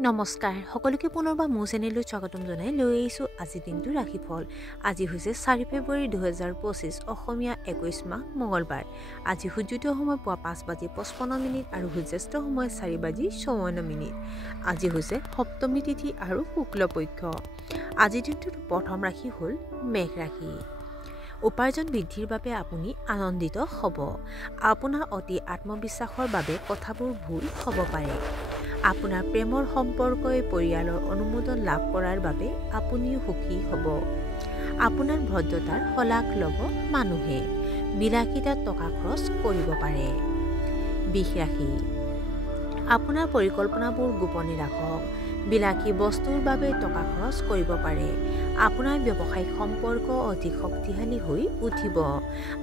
নমস্কাৰ সকলোকে পুনৰবাৰ মোৰ চেনেললৈ স্বাগতম জনাই লৈ আহিছোঁ আজি দিনটোৰ ৰাশিফল। আজি হৈছে 4 ফেব্ৰুৱাৰী 2025 অসমীয়া 21 মাহ মঙলবাৰ। আজি সূৰ্যোদয় সময় পুৱা 5:55 আৰু সূৰ্যাস্ত সময় 4:54। আজি হৈছে সপ্তমী তিথি আৰু শুক্লপক্ষ। আজিৰ দিনটোৰ প্ৰথম ৰাশি হ'ল মেঘ ৰাশি। উপাৰ্জন বৃদ্ধিৰ বাবে আপুনি আনন্দিত হ'ব। আপোনাৰ অতি আত্মবিশ্বাসৰ বাবে কথাবোৰ ভুল হ'ব পাৰে। আপোনাৰ প্ৰেমৰ সম্পৰ্কই পৰিয়ালৰ অনুমোদন লাভ কৰাৰ বাবে আপুনিও সুখী হ'ব। আপোনাৰ ভদ্ৰতাৰ শলাগ ল'ব মানুহে। বিলাসিতাত টকা খৰচ কৰিব পাৰে। বৃষ ৰাশি। আপোনাৰ পৰিকল্পনাবোৰ গোপনে ৰাখক। বিলাসী বস্তুৰ বাবে টকা খৰচ কৰিব পাৰে। আপোনাৰ ব্যৱসায়িক সম্পৰ্ক অধিক শক্তিশালী হৈ উঠিব।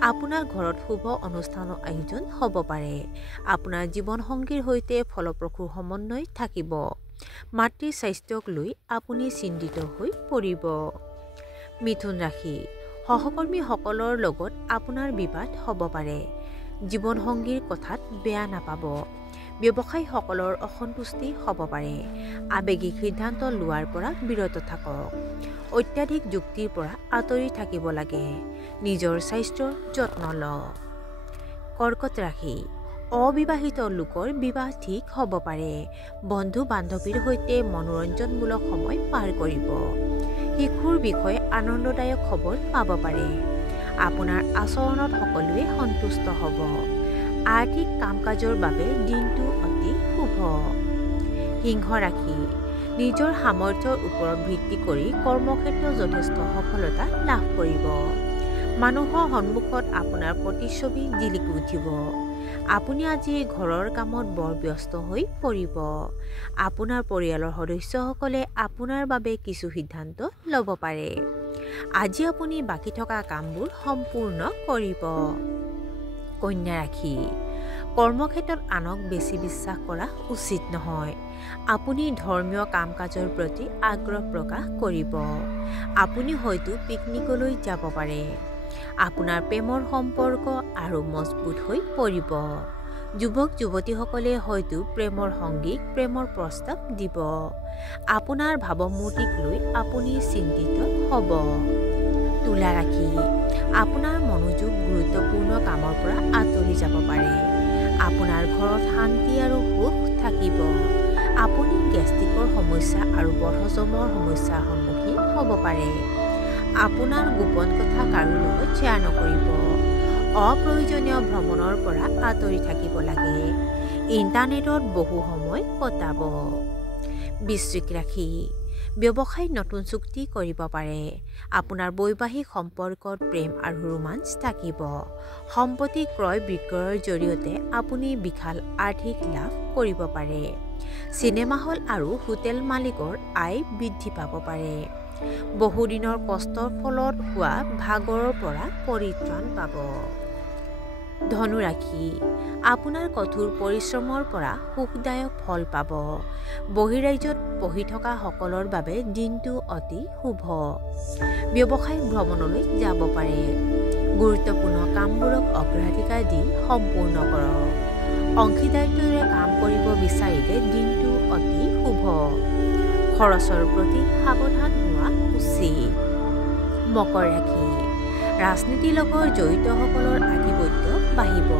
আপোনাৰ ঘৰত শুভ অনুষ্ঠানৰ আয়োজন হ'ব পাৰে। আপোনাৰ জীৱনসংগীৰ সৈতে ফলপ্ৰসূ সমন্বয় থাকিব। মাতৃৰ স্বাস্থ্যক লৈ আপুনি চিন্তিত হৈ পৰিব। মিথুন ৰাশি। সহকৰ্মীসকলৰ লগত আপোনাৰ বিবাদ হ'ব পাৰে। জীৱনসংগীৰ কথাত বেয়া নাপাব। ব্যৱসায়ীসকলৰ অসন্তুষ্টি হ'ব পাৰে। আৱেগিক সিদ্ধান্ত লোৱাৰ পৰা বিৰত থাকক। অত্যাধিক যুক্তিৰ পৰা আঁতৰি থাকিব লাগে। নিজৰ স্বাস্থ্যৰ যত্ন লওক। কৰ্কট ৰাশি। অবিবাহিত লোকৰ বিবাহ ঠিক হ'ব পাৰে। বন্ধু বান্ধৱীৰ সৈতে মনোৰঞ্জনমূলক সময় পাৰ কৰিব। শিশুৰ বিষয়ে আনন্দদায়ক খবৰ পাব পাৰে। আপোনাৰ আচৰণত সকলোৱে সন্তুষ্ট হ'ব। আৰ্থিক কাম কাজৰ বাবে দিনটো অতি শুভ। সিংহ ৰাশি। নিজৰ সামৰ্থ্যৰ ওপৰত ভিত্তি কৰি কৰ্মক্ষেত্ৰত যথেষ্ট সফলতা লাভ কৰিব। মানুহৰ সন্মুখত আপোনাৰ প্ৰতিচ্ছবি জিলিকি উঠিব। আপুনি আজি ঘৰৰ কামত বৰ ব্যস্ত হৈ পৰিব। আপোনাৰ পৰিয়ালৰ সদস্যসকলে আপোনাৰ বাবে কিছু সিদ্ধান্ত ল'ব পাৰে। আজি আপুনি বাকী থকা কামবোৰ সম্পূৰ্ণ কৰিব। কন্যা ৰাশি। কৰ্মক্ষেত্ৰত আনক বেছি বিশ্বাস কৰা উচিত নহয়। আপুনি ধৰ্মীয় কাম কাজৰ প্ৰতি আগ্ৰহ প্ৰকাশ কৰিব। আপুনি হয়তো পিকনিকলৈ যাব পাৰে। আপোনাৰ প্ৰেমৰ সম্পৰ্ক আৰু মজবুত হৈ পৰিব। যুৱক যুৱতীসকলে হয়তো প্ৰেমৰ সংগীক প্ৰেমৰ প্ৰস্তাৱ দিব। আপোনাৰ ভাৱমূৰ্তিক লৈ আপুনি চিন্তিত হ'ব। তুলা ৰাশি। আপোনাৰ মনোযোগ গুৰুত্বপূৰ্ণ কামৰ পৰা আঁতৰি যাব পাৰে। আপোনাৰ ঘৰত শান্তি আৰু সুখ থাকিব। আপুনি গেষ্ট্ৰিকৰ সমস্যা আৰু বদহজমৰ সমস্যাৰ সন্মুখীন হ'ব পাৰে। আপোনাৰ গোপন কথা কাৰো লগত শ্বেয়াৰ নকৰিব। অপ্ৰয়োজনীয় ভ্ৰমণৰ পৰা আঁতৰি থাকিব লাগে। ইণ্টাৰনেটত বহু সময় কটাব। বৃশ্চিক ৰাশি। ব্যৱসায়ত নতুন চুক্তি কৰিব পাৰে। আপোনাৰ বৈবাহিক সম্পৰ্কত প্ৰেম আৰু ৰোমাঞ্চ থাকিব। সম্পত্তি ক্ৰয় বিক্ৰয়ৰ জৰিয়তে আপুনি বিশাল আৰ্থিক লাভ কৰিব পাৰে। চিনেমা হল আৰু হোটেল মালিকৰ আয় বৃদ্ধি পাব পাৰে। বহুদিনৰ কষ্টৰ ফলত হোৱা ভাগৰৰ পৰা পৰিত্ৰাণ পাব। ধনু ৰাশি। আপোনাৰ কঠোৰ পৰিশ্ৰমৰ পৰা সুখদায়ক ফল পাব। বহিৰাজ্যত পঢ়ি থকা সকলৰ বাবে দিনটো অতি শুভ। ব্যৱসায়িক ভ্ৰমণলৈ যাব পাৰে। গুৰুত্বপূৰ্ণ কামবোৰক অগ্ৰাধিকাৰ দি সম্পূৰ্ণ কৰক। অংশীদাৰিত্বৰে কাম কৰিব বিচাৰিলে দিনটো অতি শুভ। খৰচৰ প্ৰতি সাৱধান হোৱা উচিত। মকৰ ৰাশি। ৰাজনীতিৰ লগত জড়িতসকলৰ আধিপত্য বাঢ়িব।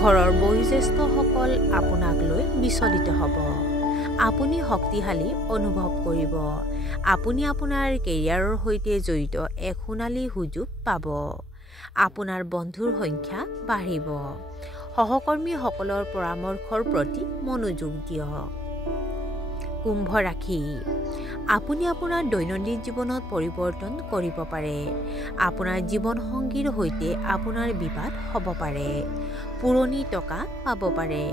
ঘৰৰ বয়োজ্যেষ্ঠসকল আপোনাক লৈ বিচলিত হ'ব। আপুনি শক্তিশালী অনুভৱ কৰিব। আপুনি আপোনাৰ কেৰিয়াৰৰ সৈতে জড়িত এক সোণালী সুযোগ পাব। আপোনাৰ বন্ধুৰ সংখ্যা বাঢ়িব। সহকৰ্মীসকলৰ পৰামৰ্শৰ প্ৰতি মনোযোগ দিয়ক। কুম্ভ ৰাশি। আপুনি আপোনাৰ দৈনন্দিন জীৱনত পৰিৱৰ্তন কৰিব পাৰে। আপোনাৰ জীৱনসংগীৰ সৈতে আপোনাৰ বিবাদ হ'ব পাৰে। পুৰণি টকা পাব পাৰে।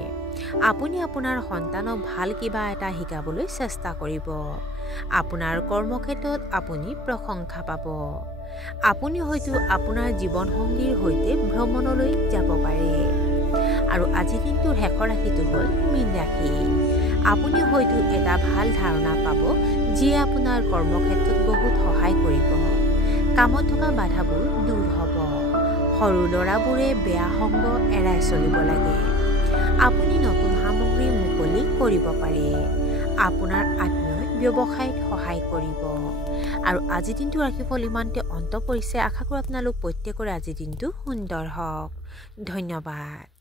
আপুনি আপোনাৰ সন্তানক ভাল কিবা এটা শিকাবলৈ চেষ্টা কৰিব। আপোনাৰ কৰ্মক্ষেত্ৰত আপুনি প্ৰশংসা পাব। আপুনি হয়তো আপোনাৰ জীৱনসংগীৰ সৈতে ভ্ৰমণলৈ যাব পাৰে। আৰু আজিৰ দিনটোৰ শেষৰ ৰাশিটো হ'ল মীন ৰাশি। আপুনি হয়তো এটা ভাল ধাৰণা পাব যিয়ে আপোনাৰ কৰ্মক্ষেত্ৰত বহুত সহায় কৰিব। কামত থকা বাধাবোৰ দূৰ হ'ব। সৰু ল'ৰাবোৰে বেয়া সংগ এৰাই চলিব লাগে। আপুনি নতুন সামগ্ৰী মুকলি কৰিব পাৰে। আপোনাৰ আত্মীয় ব্যৱসায়ত সহায় কৰিব। আৰু আজিৰ দিনটো ৰাশিফল ইমানতে অন্ত পৰিছে। আশা কৰোঁ আপোনালোক প্ৰত্যেকৰে আজিৰ দিনটো সুন্দৰ হওক। ধন্যবাদ।